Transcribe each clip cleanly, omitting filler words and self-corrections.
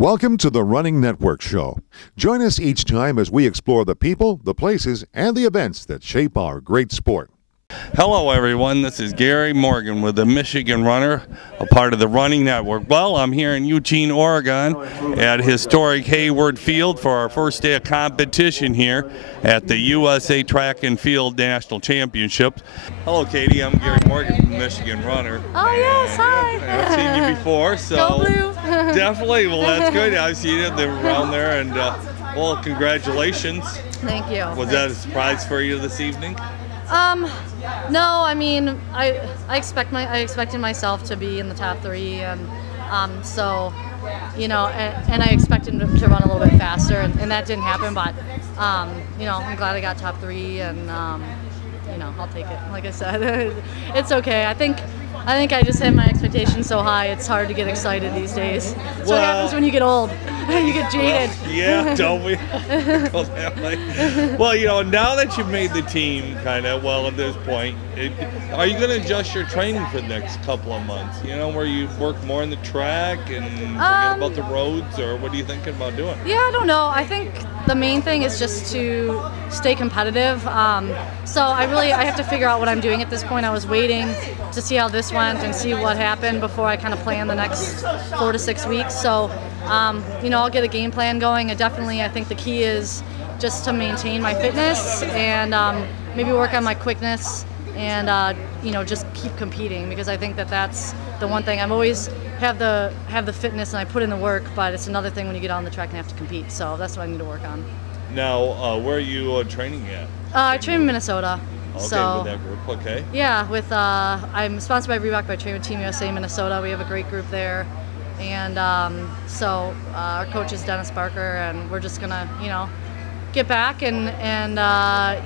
Welcome to the Running Network Show. Join us each time as we explore the people, the places, and the events that shape our great sport. Hello everyone, this is Gary Morgan with the Michigan Runner, a part of the Running Network. Well, I'm here in Eugene, Oregon at historic Hayward Field for our first day of competition here at the USA Track and Field National Championships. Hello Katie, I'm Gary Morgan from the Michigan Runner. Oh yes, hi. I've seen you before, so Go Blue. Definitely, well that's good. I've seen it around there, and well, congratulations. Thank you. Was that a surprise for you this evening? No, I mean, I expected myself to be in the top 3, and so, you know, and I expected to run a little bit faster, and that didn't happen. But you know, I'm glad I got top 3, and you know, I'll take it. Like I said, it's okay. I think I just had my expectations so high, it's hard to get excited these days. That's what happens when you get old. You get jaded. Well, yeah, don't we? Well, you know, now that you've made the team kind of, well, at this point, are you going to adjust your training for the next couple of months? You know, where you work more in the track and forget about the roads, or what are you thinking about doing? Yeah, I don't know. I think the main thing is just to stay competitive. So I have to figure out what I'm doing at this point. I was waiting to see how this went and see what happened before I kind of plan the next 4 to 6 weeks. So, you know, I'll get a game plan going. I think the key is just to maintain my fitness and maybe work on my quickness and, you know, just keep competing, because I think that's the one thing. I've always have the fitness and I put in the work, but it's another thing when you get on the track and have to compete. So that's what I need to work on. Now, where are you training at? I train in Minnesota. Okay, so, with that group, okay. Yeah, I'm sponsored by Reebok, but I train with Team USA Minnesota. We have a great group there. And so our coach is Dennis Barker, and we're just gonna, you know, get back and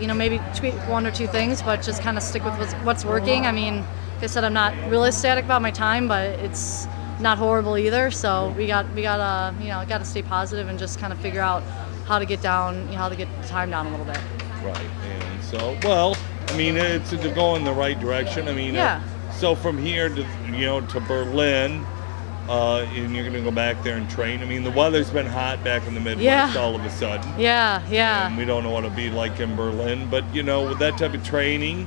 you know, maybe tweak 1 or 2 things, but just kind of stick with what's working. I mean, like I said, I'm not really ecstatic about my time, but it's not horrible either. So we gotta you know, gotta stay positive and just kind of figure out how to get down, you know, how to get the time down a little bit. Right, and so, well, I mean, it's to go in the right direction. I mean, yeah. So from here to, you know, to Berlin, and you're going to go back there and train. I mean, the weather's been hot back in the Midwest all of a sudden. Yeah, yeah. And we don't know what it'll be like in Berlin, but, you know, with that type of training,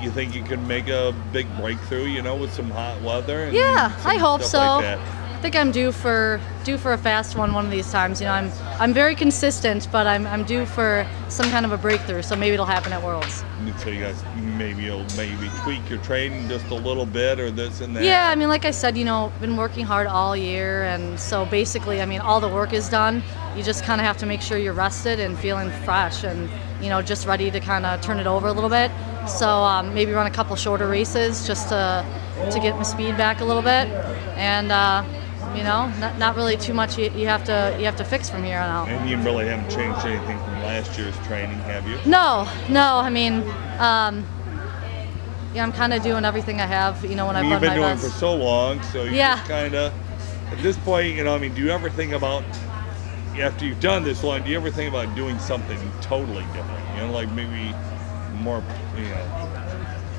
you think you can make a big breakthrough, you know, with some hot weather? And yeah, I hope so. Like that. I think I'm due for a fast one of these times. You know, I'm very consistent, but I'm due for some kind of a breakthrough. So maybe it'll happen at Worlds. So you guys maybe tweak your training just a little bit, or this and that. Yeah, I mean, like I said, you know, been working hard all year, and so basically, I mean, all the work is done. You just kind of have to make sure you're rested and feeling fresh, and you know, just ready to kind of turn it over a little bit. So maybe run a couple shorter races just to get my speed back a little bit, and. You know, not really too much you have to fix from here on out. And you really haven't changed anything from last year's training, have you? No. I mean, yeah, I'm kind of doing everything I have. You know, when I've run my best. You've been doing for so long, so you just kind of, at this point, you know, I mean, do you ever think about, after you've done this long, do you ever think about doing something totally different? You know, like maybe more, you know,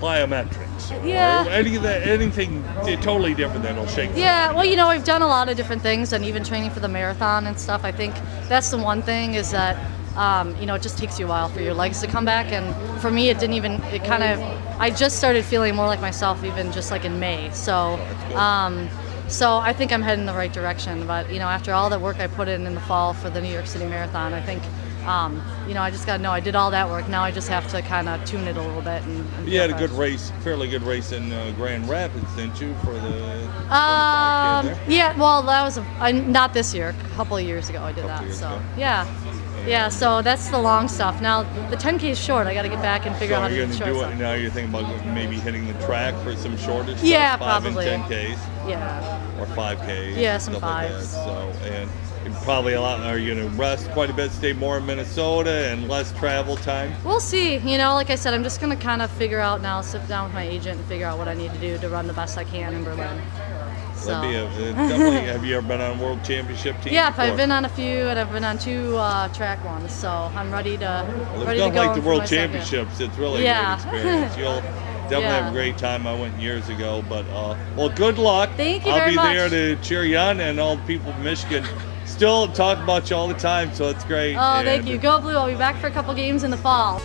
plyometrics, or anything totally different that'll shake. Yeah, well, you know, I've done a lot of different things, and even training for the marathon and stuff. I think that's the one thing is that, you know, it just takes you a while for your legs to come back, and for me, I just started feeling more like myself even just like in May. So, so I think I'm heading in the right direction. But you know, after all that work I put in the fall for the New York City Marathon, I think. You know, I just got to know I did all that work. Now I just have to kind of tune it a little bit. And you had a good race, fairly good race in Grand Rapids, didn't you, for the yeah, well, that was not this year. A couple of years ago I did that. So yeah. So that's the long stuff. Now the 10K is short. I got to get back and figure out how to do the short stuff. Now you're thinking about maybe hitting the track for some shorter stuff. Yeah, 5 probably. and 10Ks. Yeah. Or 5Ks. Yeah, some 5s. Like that. So and. Probably are you going to rest quite a bit, stay more in Minnesota and less travel time? We'll see. You know, like I said, I'm just going to kind of figure out now, sit down with my agent and figure out what I need to do to run the best I can in Berlin. So. Definitely, have you ever been on a world championship team? Yeah, before? I've been on a few, and I've been on 2 track ones, so I'm ready to go. Like the world championships, it's really a great experience. definitely have a great time. I went years ago, but well, good luck. Thank you I'll very be much. there to cheer you on, and all the people from Michigan still talk about you all the time, so it's great. Oh, thank you. Go Blue. I'll be back for a couple games in the fall.